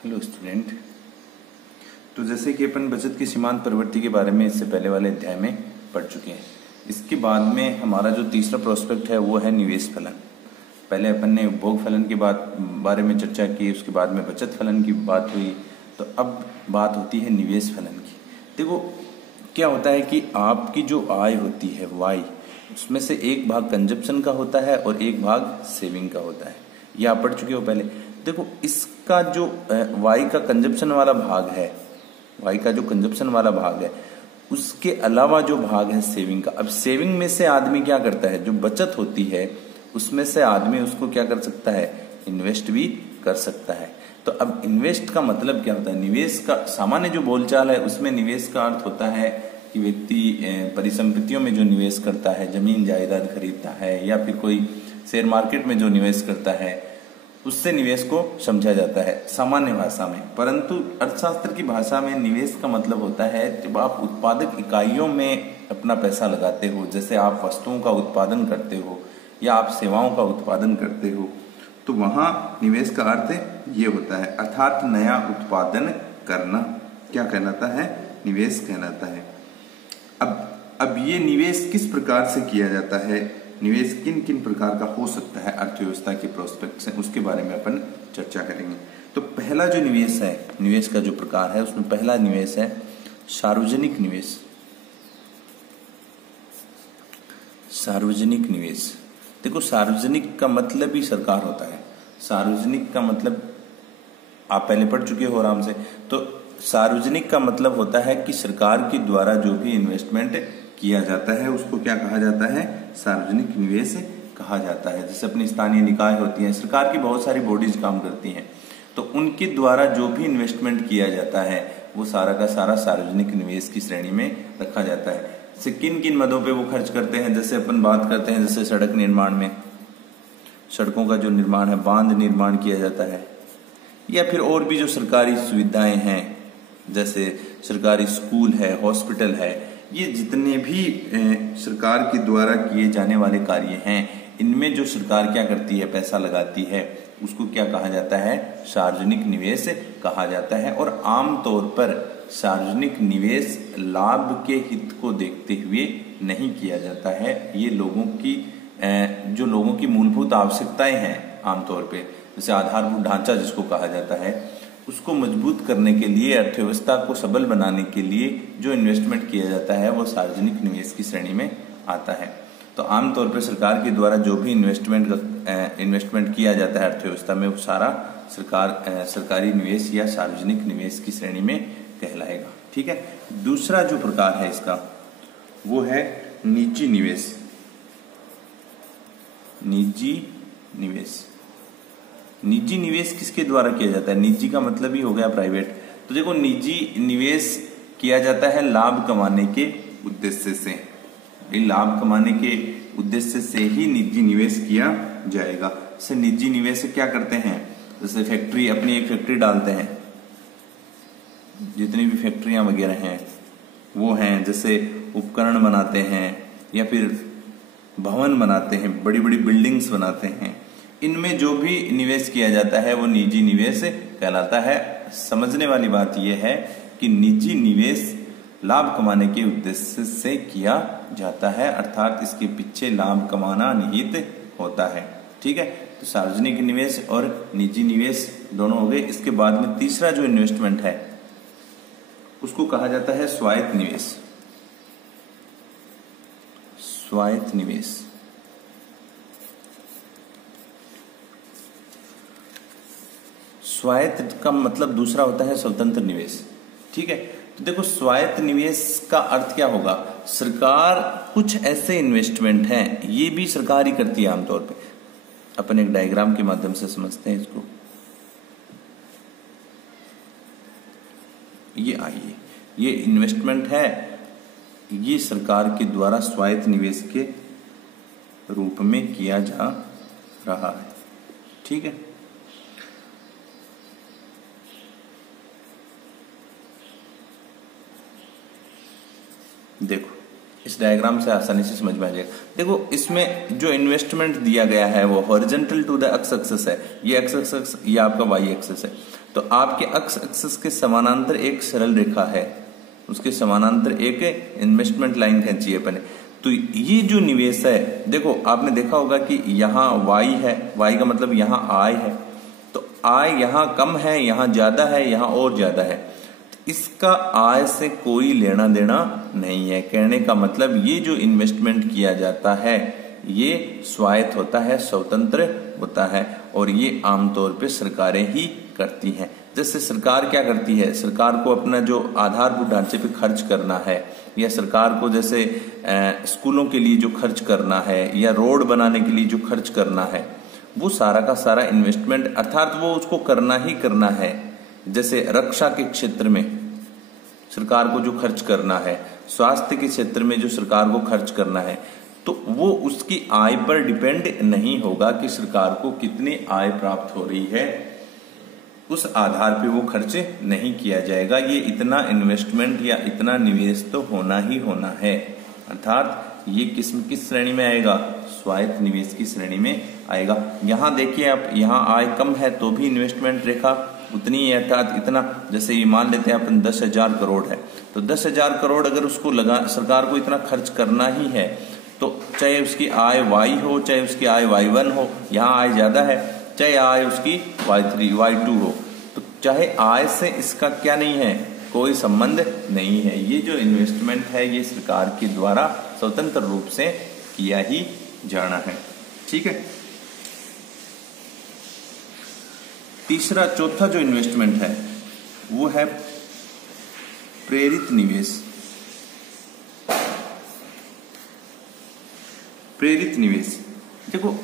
Hello student. तो जैसे कि अपन बचत की सीमांत प्रवृत्ति के बारे में इससे पहले वाले अध्याय में पढ़ चुके हैं। इसके बाद में हमारा जो तीसरा प्रोस्पेक्ट है वो है निवेश फलन। पहले अपन ने उपभोग फलन की बारे में चर्चा की, उसके बाद में बचत फलन की बात हुई, तो अब बात होती है निवेश फलन की। देखो क्या होता है कि आपकी जो आय होती है वाई, उसमें से एक भाग कंजप्शन का होता है और एक भाग सेविंग का होता है। ये आप पढ़ चुके हो पहले। देखो इसका जो वाई का कंजप्शन वाला भाग है, वाई का जो कंजप्शन वाला भाग है, उसके अलावा जो भाग है सेविंग का। अब सेविंग में से आदमी क्या करता है, जो बचत होती है उसमें से आदमी उसको क्या कर सकता है, इन्वेस्ट भी कर सकता है। तो अब इन्वेस्ट का मतलब क्या होता है, निवेश का सामान्य जो बोलचाल है उसमें निवेश का अर्थ होता है कि व्यक्ति परिसंपत्तियों में जो निवेश करता है, जमीन जायदाद खरीदता है या फिर कोई शेयर मार्केट में जो निवेश करता है, उससे निवेश को समझा जाता है सामान्य भाषा में। परंतु अर्थशास्त्र की भाषा में निवेश का मतलब होता है जब आप उत्पादक इकाइयों में अपना पैसा लगाते हो, जैसे आप वस्तुओं का उत्पादन करते हो या आप सेवाओं का उत्पादन करते हो, तो वहां निवेश का अर्थ ये होता है, अर्थात नया उत्पादन करना क्या कहलाता है, निवेश कहलाता है। अब ये निवेश किस प्रकार से किया जाता है, निवेश किन किन प्रकार का हो सकता है अर्थव्यवस्था के प्रोस्पेक्ट से, उसके बारे में अपन चर्चा करेंगे। तो पहला जो निवेश है, निवेश का जो प्रकार है, उसमें पहला निवेश है सार्वजनिक निवेश। सार्वजनिक निवेश, देखो सार्वजनिक का मतलब ही सरकार होता है। सार्वजनिक का मतलब आप पहले पढ़ चुके हो आराम से। तो सार्वजनिक का मतलब होता है कि सरकार के द्वारा जो भी इन्वेस्टमेंट किया जाता है उसको क्या कहा जाता है, सार्वजनिक निवेश कहा जाता है। जैसे अपनी स्थानीय निकाय होती हैं, सरकार की बहुत सारी बॉडीज काम करती हैं, तो उनके द्वारा जो भी इन्वेस्टमेंट किया जाता है वो सारा का सारा सार्वजनिक निवेश की श्रेणी में रखा जाता है। से किन किन मदों पे वो खर्च करते हैं, जैसे अपन बात करते हैं, जैसे सड़क निर्माण में, सड़कों का जो निर्माण है, बांध निर्माण किया जाता है, या फिर और भी जो सरकारी सुविधाएं हैं, जैसे सरकारी स्कूल है, हॉस्पिटल है, ये जितने भी सरकार के द्वारा किए जाने वाले कार्य हैं, इनमें जो सरकार क्या करती है, पैसा लगाती है, उसको क्या कहा जाता है, सार्वजनिक निवेश कहा जाता है। और आमतौर पर सार्वजनिक निवेश लाभ के हित को देखते हुए नहीं किया जाता है। ये लोगों की मूलभूत आवश्यकताएं हैं आमतौर पे, जैसे आधारभूत ढांचा जिसको कहा जाता है, उसको मजबूत करने के लिए, अर्थव्यवस्था को सबल बनाने के लिए जो इन्वेस्टमेंट किया जाता है वो सार्वजनिक निवेश की श्रेणी में आता है। तो आमतौर पर सरकार के द्वारा जो भी इन्वेस्टमेंट किया जाता है अर्थव्यवस्था में, वो सारा सरकारी निवेश या सार्वजनिक निवेश की श्रेणी में कहलाएगा। ठीक है। दूसरा जो प्रकार है इसका वो है निजी निवेश। निजी निवेश, निजी निवेश किसके द्वारा किया जाता है, निजी का मतलब ही हो गया प्राइवेट। तो देखो निजी निवेश किया जाता है लाभ कमाने के उद्देश्य से। लाभ कमाने के उद्देश्य से ही निजी निवेश किया जाएगा। जैसे निजी निवेश क्या करते हैं, जैसे फैक्ट्री, अपनी एक फैक्ट्री डालते हैं, जितनी भी फैक्ट्रियां वगैरह हैं वो हैं, जैसे उपकरण बनाते हैं या फिर भवन बनाते हैं, बड़ी बड़ी बिल्डिंग्स बनाते हैं, इनमें जो भी निवेश किया जाता है वो निजी निवेश कहलाता है। समझने वाली बात यह है कि निजी निवेश लाभ कमाने के उद्देश्य से किया जाता है, अर्थात इसके पीछे लाभ कमाना निहित होता है। ठीक है। तो सार्वजनिक निवेश और निजी निवेश दोनों हो गए। इसके बाद में तीसरा जो इन्वेस्टमेंट है उसको कहा जाता है स्वायत्त निवेश। स्वायत्त निवेश, स्वायत्त का मतलब दूसरा होता है स्वतंत्र निवेश। ठीक है। तो देखो स्वायत्त निवेश का अर्थ क्या होगा, सरकार कुछ ऐसे इन्वेस्टमेंट हैं, ये भी सरकार ही करती है आमतौर पे। अपन एक डायग्राम के माध्यम से समझते हैं इसको। ये आइए, ये इन्वेस्टमेंट है, ये सरकार के द्वारा स्वायत्त निवेश के रूप में किया जा रहा है। ठीक है। देखो इस डायग्राम से आसानी से समझ में आ जाएगा। देखो इसमें जो इन्वेस्टमेंट दिया गया है वो horizontal to the X axis है, ये एक्स एक्सिस, ये आपका वाई एक्सिस है। तो आपके अक्ष एक्सिस के समानांतर एक सरल रेखा है, उसके समानांतर एक इन्वेस्टमेंट लाइन खींची है अपने। तो ये जो निवेश है, देखो आपने देखा होगा कि यहाँ y है, y का मतलब यहाँ आय है, तो आय यहाँ कम है, यहाँ ज्यादा है, यहाँ और ज्यादा है। तो इसका आय से कोई लेना देना नहीं है। कहने का मतलब ये जो इन्वेस्टमेंट किया जाता है ये स्वायत्त होता है, स्वतंत्र होता है, और ये आमतौर पे सरकारें ही करती हैं। जैसे सरकार क्या करती है, सरकार को अपना जो आधारभूत ढांचे पे खर्च करना है, या सरकार को जैसे स्कूलों के लिए जो खर्च करना है, या रोड बनाने के लिए जो खर्च करना है, वो सारा का सारा इन्वेस्टमेंट, अर्थात वो उसको करना ही करना है। जैसे रक्षा के क्षेत्र में सरकार को जो खर्च करना है, स्वास्थ्य के क्षेत्र में जो सरकार को खर्च करना है, तो वो उसकी आय पर डिपेंड नहीं होगा कि सरकार को कितनी आय प्राप्त हो रही है, उस आधार पे वो खर्च नहीं किया जाएगा। ये इतना इन्वेस्टमेंट या इतना निवेश तो होना ही होना है, अर्थात ये किस श्रेणी में आएगा, स्वायत्त निवेश की श्रेणी में आएगा। यहाँ देखिए आप, यहाँ आय कम है तो भी इन्वेस्टमेंट रेखा उतनी है, अर्थात इतना, जैसे ये मान लेते हैं अपन 10,000 करोड़ है, तो 10,000 करोड़ अगर उसको लगा, सरकार को इतना खर्च करना ही है, तो चाहे उसकी आय y हो, चाहे उसकी आय y1 हो, यहाँ आय ज्यादा है, चाहे आय उसकी y3 y2 हो, तो चाहे आय से इसका क्या नहीं है, कोई संबंध नहीं है। ये जो इन्वेस्टमेंट है ये सरकार के द्वारा स्वतंत्र रूप से किया ही जाना है। ठीक है। चौथा जो इन्वेस्टमेंट है वो है प्रेरित निवेश। प्रेरित निवेश, देखो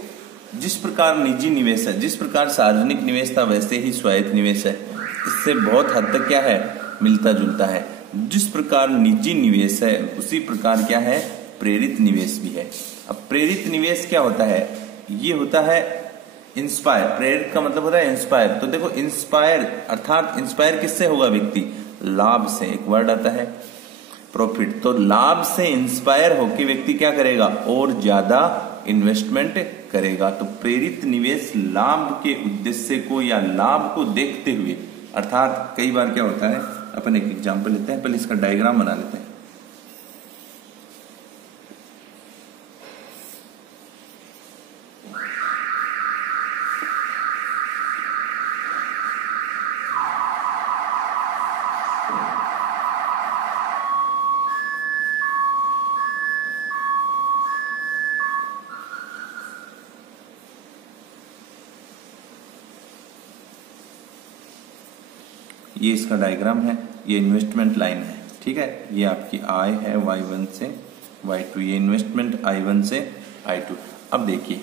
जिस प्रकार निजी निवेश है, जिस प्रकार सार्वजनिक निवेश था, वैसे ही स्वायत्त निवेश है। इससे बहुत हद तक क्या है, मिलता जुलता है। जिस प्रकार निजी निवेश है उसी प्रकार क्या है, प्रेरित निवेश भी है। अब प्रेरित निवेश क्या होता है, ये होता है इंस्पायर। प्रेरित का मतलब होता है इंस्पायर। तो देखो इंस्पायर, अर्थात इंस्पायर किससे होगा व्यक्ति, लाभ से। एक वर्ड आता है प्रॉफिट, तो लाभ से इंस्पायर होकर व्यक्ति क्या करेगा, और ज्यादा इन्वेस्टमेंट करेगा। तो प्रेरित निवेश लाभ के उद्देश्य को या लाभ को देखते हुए, अर्थात कई बार क्या होता है, अपन एक एग्जांपल लेते हैं, पहले इसका डायग्राम बना लेते हैं। ये इसका डायग्राम है, ये इन्वेस्टमेंट लाइन है। ठीक है, ये आपकी आय है y1 से y2, ये इन्वेस्टमेंट I1 से I2। अब देखिए,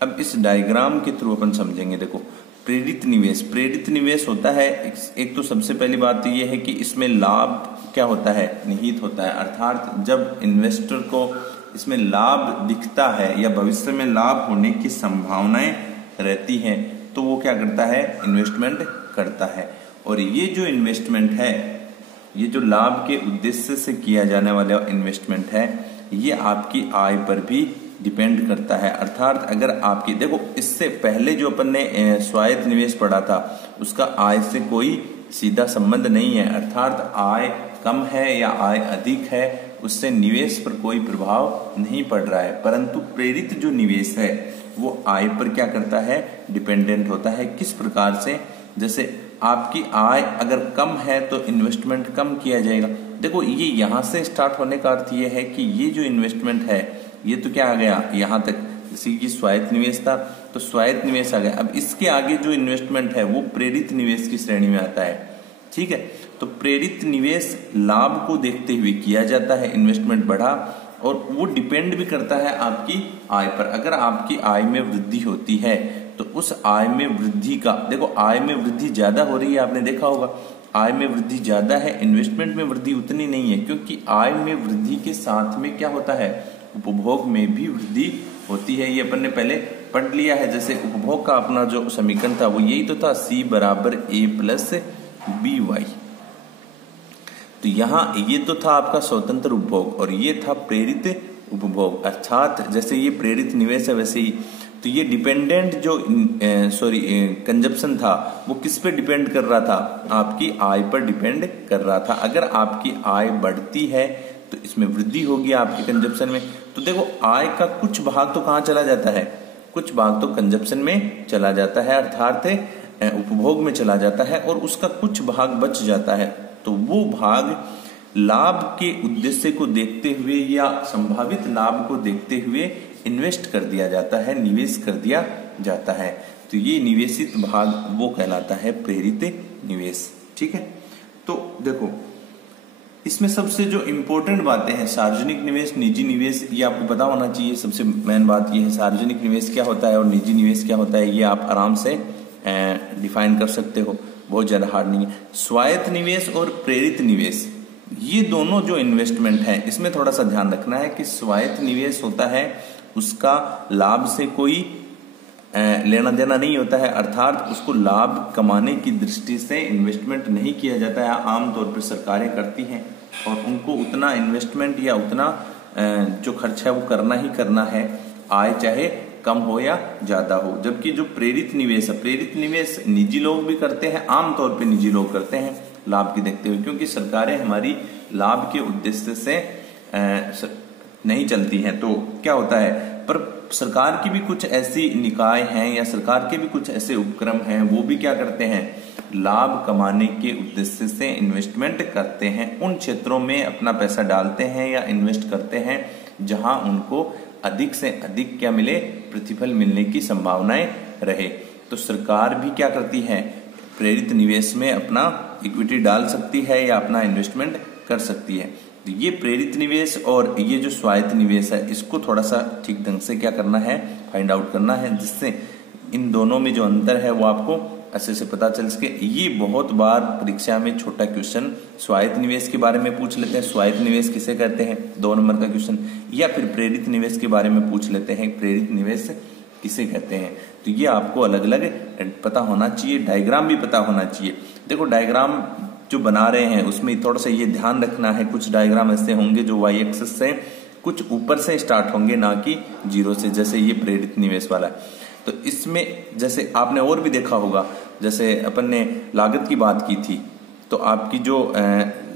अब इस डायग्राम के थ्रू अपन समझेंगे। देखो प्रेरित निवेश, प्रेरित निवेश होता है, एक तो सबसे पहली बात तो ये है कि इसमें लाभ क्या होता है, निहित होता है। अर्थात जब इन्वेस्टर को इसमें लाभ दिखता है या भविष्य में लाभ होने की संभावनाएं रहती हैं, तो वो क्या करता है, इन्वेस्टमेंट करता है। और ये जो इन्वेस्टमेंट है, ये जो लाभ के उद्देश्य से किया जाने वाला इन्वेस्टमेंट है, ये आपकी आय पर भी डिपेंड करता है। अर्थात अगर आपकी, देखो इससे पहले जो अपन ने स्वायत्त निवेश पढ़ा था, उसका आय से कोई सीधा संबंध नहीं है। अर्थात आय कम है या आय अधिक है, उससे निवेश पर कोई प्रभाव नहीं पड़ रहा है। परंतु प्रेरित जो निवेश है वो आय पर क्या करता है, डिपेंडेंट होता है। किस प्रकार से, जैसे आपकी आय अगर कम है तो इन्वेस्टमेंट कम किया जाएगा। देखो ये यहां से स्टार्ट होने का अर्थ ये है कि ये जो इन्वेस्टमेंट है ये तो क्या आ गया यहां तक, जैसे कि स्वायत्त निवेश था तो स्वायत्त निवेश आ गया। अब इसके आगे जो इन्वेस्टमेंट है वो प्रेरित निवेश की श्रेणी में आता है। ठीक है, तो प्रेरित निवेश लाभ को देखते हुए किया जाता है, इन्वेस्टमेंट बढ़ा, और वो डिपेंड भी करता है आपकी आय पर। अगर आपकी आय में वृद्धि होती है तो उस आय में वृद्धि का, देखो आय में वृद्धि ज्यादा हो रही है, आपने देखा होगा आय में वृद्धि ज्यादा है, इन्वेस्टमेंट में वृद्धि उतनी नहीं है, क्योंकि आय में वृद्धि के साथ में क्या होता है, उपभोग में भी वृद्धि होती है। ये अपन ने पहले पढ़ लिया है। जैसे उपभोग का अपना जो समीकरण था वो यही तो था, C बराबर A प्लस BY। तो यहाँ ये तो था आपका स्वतंत्र उपभोग और ये था प्रेरित उपभोग। अर्थात जैसे ये प्रेरित निवेश है वैसे ही, तो ये डिपेंडेंट जो कंजप्शन था वो किस पे डिपेंड कर रहा था, आपकी आय पर डिपेंड कर रहा था। अगर आपकी आय बढ़ती है तो इसमें वृद्धि होगी आपके कंजप्शन में। तो देखो आय का कुछ भाग तो कहाँ चला जाता है, कुछ भाग तो कंजप्शन में चला जाता है, अर्थात उपभोग में चला जाता है, और उसका कुछ भाग बच जाता है। तो वो भाग लाभ के उद्देश्य को देखते हुए या संभावित लाभ को देखते हुए इन्वेस्ट कर दिया जाता है, निवेश कर दिया जाता है। तो ये निवेशित भाग वो कहलाता है प्रेरित निवेश। ठीक है, तो देखो इसमें सबसे जो इंपॉर्टेंट बातें हैं, सार्वजनिक निवेश, निजी निवेश, ये आपको पता होना चाहिए। सबसे मेन बात ये है सार्वजनिक निवेश क्या होता है और निजी निवेश क्या होता है, ये आप आराम से डिफाइन कर सकते हो, बहुत ज्यादा हार्ड नहीं है। स्वायत्त निवेश और प्रेरित निवेश, ये दोनों जो इन्वेस्टमेंट है इसमें थोड़ा सा ध्यान रखना है कि स्वायत्त निवेश होता है उसका लाभ से कोई लेना देना नहीं होता है, अर्थात उसको लाभ कमाने की दृष्टि से इन्वेस्टमेंट नहीं किया जाता है। आमतौर पर सरकारें करती हैं और उनको उतना इन्वेस्टमेंट या उतना जो खर्च है वो करना ही करना है, आय चाहे कम हो या ज्यादा हो। जबकि जो प्रेरित निवेश है, प्रेरित निवेश निजी लोग भी करते हैं, आमतौर पे निजी लोग करते हैं लाभ की देखते हुए, क्योंकि सरकारें हमारी लाभ के उद्देश्य से नहीं चलती हैं। तो क्या होता है, पर सरकार की भी कुछ ऐसी निकाय हैं या सरकार के भी कुछ ऐसे उपक्रम हैं, वो भी क्या करते हैं, लाभ कमाने के उद्देश्य से इन्वेस्टमेंट करते हैं, उन क्षेत्रों में अपना पैसा डालते हैं या इन्वेस्ट करते हैं जहां उनको अधिक से अधिक क्या मिले, प्रतिफल मिलने की संभावनाएं रहे। तो सरकार भी क्या करती है, प्रेरित निवेश में अपना इक्विटी डाल सकती है या अपना इन्वेस्टमेंट कर सकती है। तो ये प्रेरित निवेश और ये जो स्वायत्त निवेश है, इसको थोड़ा सा ठीक ढंग से क्या करना है, फाइंड आउट करना है, जिससे इन दोनों में जो अंतर है वो आपको अच्छे से पता चल सके। ये बहुत बार परीक्षा में छोटा क्वेश्चन स्वायत्त निवेश के बारे में पूछ लेते हैं, स्वायत्त निवेश किसे कहते हैं, 2 नंबर का क्वेश्चन, या फिर प्रेरित निवेश के बारे में पूछ लेते हैं, प्रेरित निवेश किसे कहते हैं। तो ये आपको अलग अलग पता होना चाहिए, डायग्राम भी पता होना चाहिए। देखो डायग्राम जो बना रहे हैं उसमें थोड़ा सा ये ध्यान रखना है, कुछ डायग्राम ऐसे होंगे जो वाई एक्सिस से कुछ ऊपर से स्टार्ट होंगे, ना कि 0 से, जैसे ये प्रेरित निवेश वाला है। तो इसमें जैसे आपने और भी देखा होगा, जैसे अपन ने लागत की बात की थी, तो आपकी जो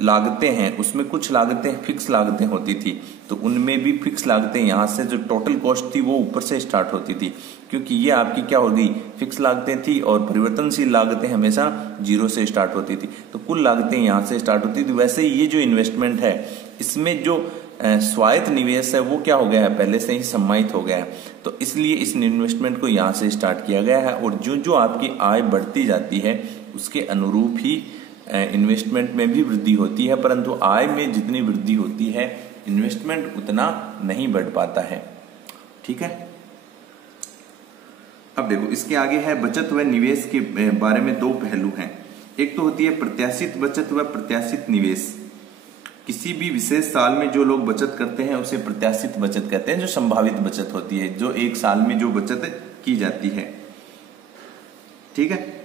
लागतें हैं उसमें कुछ लागतें फिक्स लागतें होती थी, तो उनमें भी फिक्स लागतें यहाँ से जो टोटल कॉस्ट थी वो ऊपर से स्टार्ट होती थी, क्योंकि ये आपकी क्या हो गई, फिक्स लागतें थी, और परिवर्तनशील लागतें हमेशा 0 से स्टार्ट होती थी, तो कुल लागतें यहाँ से स्टार्ट होती थी। वैसे ये जो इन्वेस्टमेंट है इसमें जो स्वायत्त निवेश है वो क्या हो गया है, पहले से ही सम्मानित हो गया है, तो इसलिए इस इन्वेस्टमेंट को यहाँ से स्टार्ट किया गया है। और जो जो आपकी आय बढ़ती जाती है उसके अनुरूप ही इन्वेस्टमेंट में भी वृद्धि होती है, परंतु आय में जितनी वृद्धि होती है इन्वेस्टमेंट उतना नहीं बढ़ पाता है। ठीक है, अब देखो इसके आगे है बचत व निवेश के बारे में 2 पहलू हैं। एक तो होती है प्रत्याशित बचत व प्रत्याशित निवेश। किसी भी विशेष साल में जो लोग बचत करते हैं उसे प्रत्याशित बचत कहते हैं, जो संभावित बचत होती है, जो एक साल में जो बचत की जाती है। ठीक है,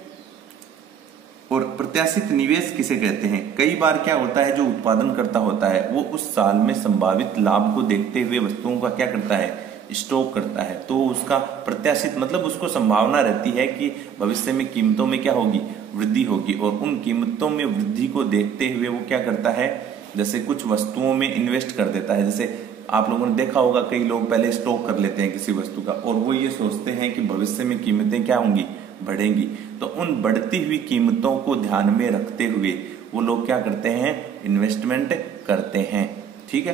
और प्रत्याशित निवेश किसे कहते हैं, कई बार क्या होता है, जो उत्पादन करता होता है वो उस साल में संभावित लाभ को देखते हुए वस्तुओं का क्या करता है, स्टॉक करता है। तो उसका प्रत्याशित मतलब उसको संभावना रहती है कि भविष्य में कीमतों में क्या होगी, वृद्धि होगी, और उन कीमतों में वृद्धि को देखते हुए वो क्या करता है, जैसे कुछ वस्तुओं में इन्वेस्ट कर देता है। जैसे आप लोगों ने देखा होगा कई लोग पहले स्टॉक कर लेते हैं किसी वस्तु का, और वो ये सोचते हैं कि भविष्य में कीमतें क्या होंगी, बढ़ेंगी। तो उन बढ़ती हुई कीमतों को ध्यान में रखते हुए वो लोग क्या करते हैं, इन्वेस्टमेंट करते हैं। ठीक है,